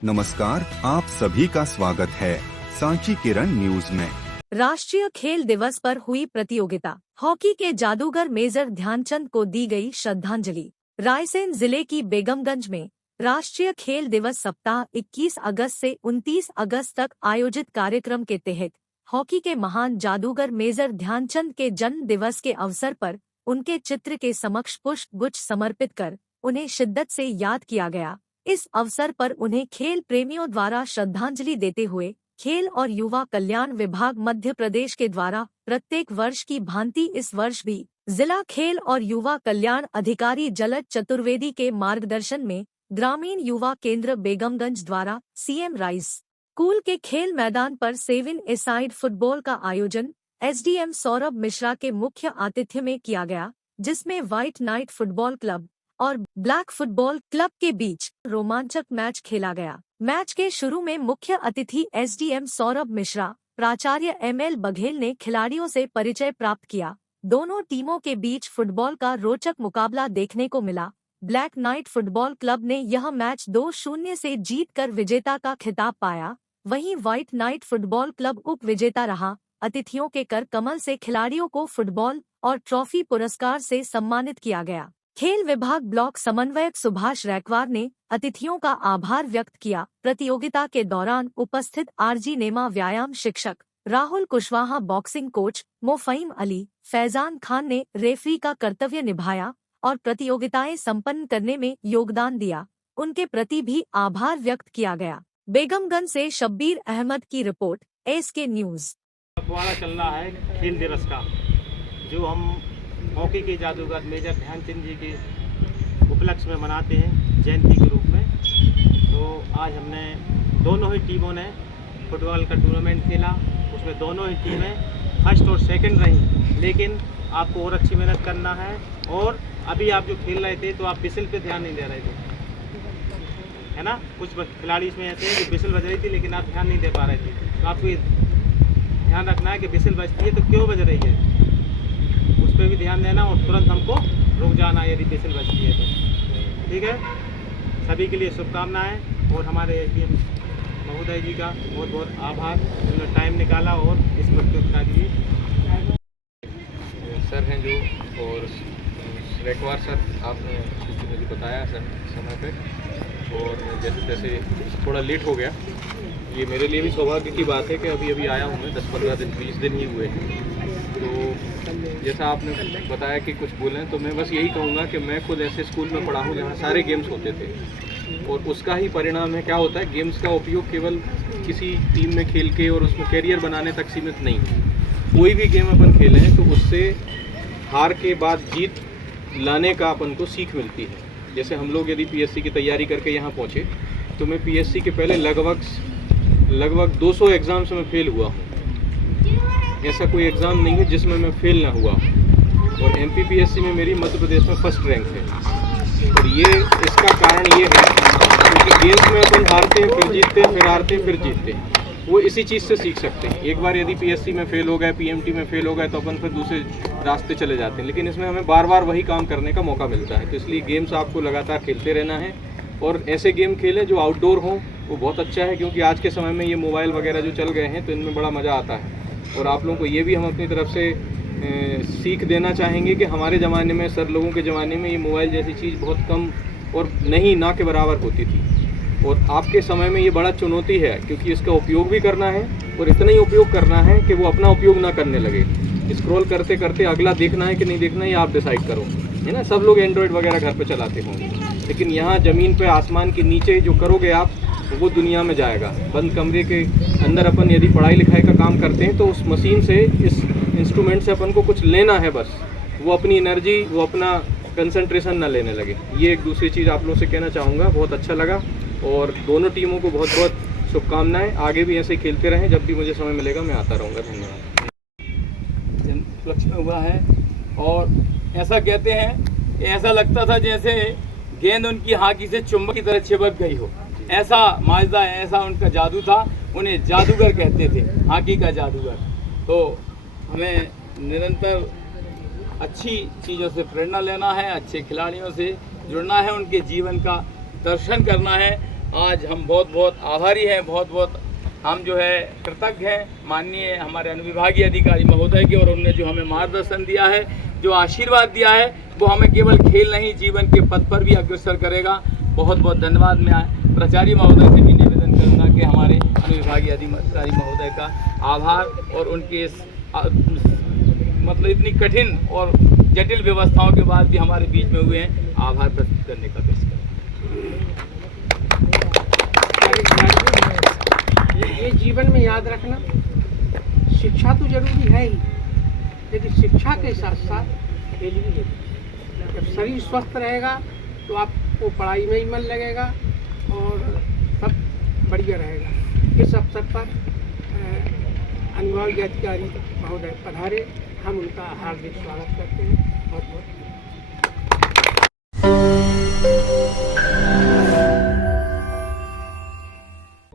नमस्कार, आप सभी का स्वागत है सांची किरण न्यूज में। राष्ट्रीय खेल दिवस पर हुई प्रतियोगिता। हॉकी के जादूगर मेजर ध्यानचंद को दी गई श्रद्धांजलि। रायसेन जिले की बेगमगंज में राष्ट्रीय खेल दिवस सप्ताह 21 अगस्त से 29 अगस्त तक आयोजित कार्यक्रम के तहत हॉकी के महान जादूगर मेजर ध्यानचंद के जन्म दिवस के अवसर पर उनके चित्र के समक्ष पुष्प गुच्छ समर्पित कर उन्हें शिद्दत से याद किया गया। इस अवसर पर उन्हें खेल प्रेमियों द्वारा श्रद्धांजलि देते हुए खेल और युवा कल्याण विभाग मध्य प्रदेश के द्वारा प्रत्येक वर्ष की भांति इस वर्ष भी जिला खेल और युवा कल्याण अधिकारी जलज चतुर्वेदी के मार्गदर्शन में ग्रामीण युवा केंद्र बेगमगंज द्वारा सीएम राइस स्कूल के खेल मैदान पर 7 फुटबॉल का आयोजन एसडीएम सौरभ मिश्रा के मुख्य आतिथ्य में किया गया, जिसमें व्हाइट नाइट फुटबॉल क्लब और ब्लैक फुटबॉल क्लब के बीच रोमांचक मैच खेला गया। मैच के शुरू में मुख्य अतिथि एसडीएम सौरभ मिश्रा, प्राचार्य एमएल बघेल ने खिलाड़ियों से परिचय प्राप्त किया। दोनों टीमों के बीच फुटबॉल का रोचक मुकाबला देखने को मिला। ब्लैक नाइट फुटबॉल क्लब ने यह मैच 2-0 से जीतकर विजेता का खिताब पाया, वहीं व्हाइट नाइट फुटबॉल क्लब उप विजेता रहा। अतिथियों के कर कमल से खिलाड़ियों को फुटबॉल और ट्रॉफी पुरस्कार से सम्मानित किया गया। खेल विभाग ब्लॉक समन्वयक सुभाष रैकवार ने अतिथियों का आभार व्यक्त किया। प्रतियोगिता के दौरान उपस्थित आरजी नेमा व्यायाम शिक्षक, राहुल कुशवाहा बॉक्सिंग कोच, मोफईम अली, फैजान खान ने रेफरी का कर्तव्य निभाया और प्रतियोगिताएं संपन्न करने में योगदान दिया। उनके प्रति भी आभार व्यक्त किया गया। बेगमगंज से शब्बीर अहमद की रिपोर्ट, एसके न्यूज। पखवाड़ा चल रहा है खेल दिवस का, जो हम हॉकी के जादूगर मेजर ध्यानचंद जी के उपलक्ष्य में मनाते हैं जयंती के रूप में। तो आज हमने दोनों ही टीमों ने फुटबॉल का टूर्नामेंट खेला, उसमें दोनों ही टीमें फर्स्ट और सेकंड रही, लेकिन आपको और अच्छी मेहनत करना है। और अभी आप जो खेल रहे थे तो आप बिसल पे ध्यान नहीं दे रहे थे, है ना। कुछ खिलाड़ी इसमें ऐसे हैं जो बिसल बज रही थी लेकिन आप ध्यान नहीं दे पा रहे थे। तो आपको ध्यान रखना है कि बिसल बजती है तो क्यों बज रही है, उस पर भी ध्यान देना और तुरंत हमको रुक जाना यदि बिसल बजती है तो। ठीक है, सभी के लिए शुभकामनाएं और हमारे एसडीएम महोदय जी का बहुत बहुत आभार, उन्होंने टाइम निकाला और इस प्रतियोगिता के लिए। सर हैं जो, और रैकवार सर आपने मुझे बताया सर समय पे, और जैसे तैसे थोड़ा लेट हो गया। ये मेरे लिए भी सौभाग्य की बात है कि अभी अभी आया हूँ मैं, 10-15 दिन 20 दिन ही हुए हैं। तो जैसा आपने बताया कि कुछ बोलें, तो मैं बस यही कहूँगा कि मैं खुद ऐसे स्कूल में पढ़ा हूँ जहाँ सारे गेम्स होते थे, और उसका ही परिणाम है क्या होता है, गेम्स का उपयोग केवल किसी टीम में खेल के और उसमें कैरियर बनाने तक सीमित नहीं है। कोई भी गेम अपन खेलें तो उससे हार के बाद जीत लाने का अपन को सीख मिलती है। जैसे हम लोग यदि पीएससी की तैयारी करके यहाँ पहुँचे, तो मैं पीएससी के पहले लगभग 200 एग्ज़ाम्स में फेल हुआ हूँ। ऐसा कोई एग्ज़ाम नहीं है जिसमें मैं फेल ना हुआ हूँ, और एमपीपीएससी में मेरी मध्य प्रदेश में फर्स्ट रैंक है। और ये इसका कारण ये है क्योंकि गेम्स में अपन हारते हैं फिर जीतते हैं, फिर हारते हैं फिर जीतते हैं, वो इसी चीज़ से सीख सकते हैं। एक बार यदि पीएससी में फेल हो गए, पीएमटी में फेल हो गए, तो अपन फिर दूसरे रास्ते चले जाते हैं, लेकिन इसमें हमें बार बार वही काम करने का मौका मिलता है। तो इसलिए गेम्स आपको लगातार खेलते रहना है, और ऐसे गेम खेलें जो आउटडोर हों, वो बहुत अच्छा है, क्योंकि आज के समय में ये मोबाइल वगैरह जो चल गए हैं तो इनमें बड़ा मज़ा आता है। और आप लोगों को ये भी हम अपनी तरफ से सीख देना चाहेंगे कि हमारे ज़माने में, सर लोगों के ज़माने में, ये मोबाइल जैसी चीज़ बहुत कम और नहीं ना के बराबर होती थी, और आपके समय में ये बड़ा चुनौती है, क्योंकि इसका उपयोग भी करना है और इतना ही उपयोग करना है कि वो अपना उपयोग ना करने लगे। स्क्रॉल करते करते अगला देखना है कि नहीं देखना है, ये आप डिसाइड करो, है ना। सब लोग एंड्रॉयड वगैरह घर पे चलाते होंगे, लेकिन यहाँ ज़मीन पे आसमान के नीचे जो करोगे आप, वो दुनिया में जाएगा। बंद कमरे के अंदर अपन यदि पढ़ाई लिखाई का काम करते हैं तो उस मशीन से, इस इंस्ट्रूमेंट से अपन को कुछ लेना है, बस वो अपनी एनर्जी, वो अपना कंसंट्रेशन ना लेने लगे। ये एक दूसरी चीज़ आप लोगों से कहना चाहूँगा। बहुत अच्छा लगा, और दोनों टीमों को बहुत बहुत शुभकामनाएँ। आगे भी ऐसे खेलते रहें, जब भी मुझे समय मिलेगा मैं आता रहूँगा। धन्यवाद। उपलक्ष्य में हुआ है, और ऐसा कहते हैं, ऐसा लगता था जैसे गेंद उनकी हॉकी से चुंबक की तरह चिपक गई हो। ऐसा माजदा, ऐसा उनका जादू था। उन्हें जादूगर कहते थे, हॉकी का जादूगर। तो हमें निरंतर अच्छी चीज़ों से प्रेरणा लेना है, अच्छे खिलाड़ियों से जुड़ना है, उनके जीवन का दर्शन करना है, आज हम बहुत बहुत आभारी हैं, बहुत बहुत हम जो है कृतज्ञ हैं माननीय हमारे अनुविभागीय अधिकारी महोदय के, और उन्होंने जो हमें मार्गदर्शन दिया है, जो आशीर्वाद दिया है, वो हमें केवल खेल नहीं जीवन के पथ पर भी अग्रसर करेगा। बहुत बहुत धन्यवाद। मैं प्राचार्य महोदय से भी निवेदन करूँगा कि हमारे अनुविभागीय अधिकारी महोदय का आभार और उनके इस मतलब इतनी कठिन और जटिल व्यवस्थाओं के बाद भी हमारे बीच में हुए हैं, आभार प्रस्तुत करने का पेश करें। ये जीवन में याद रखना, शिक्षा तो जरूरी है ही, लेकिन शिक्षा के साथ साथ खेल भी जरूरी। जब शरीर स्वस्थ रहेगा तो आपको पढ़ाई में ही मन लगेगा और सब बढ़िया रहेगा। इस अवसर पर अनुभागीय अधिकारी महोदय पधारे, हम उनका हार्दिक स्वागत करते हैं। बहुत बहुत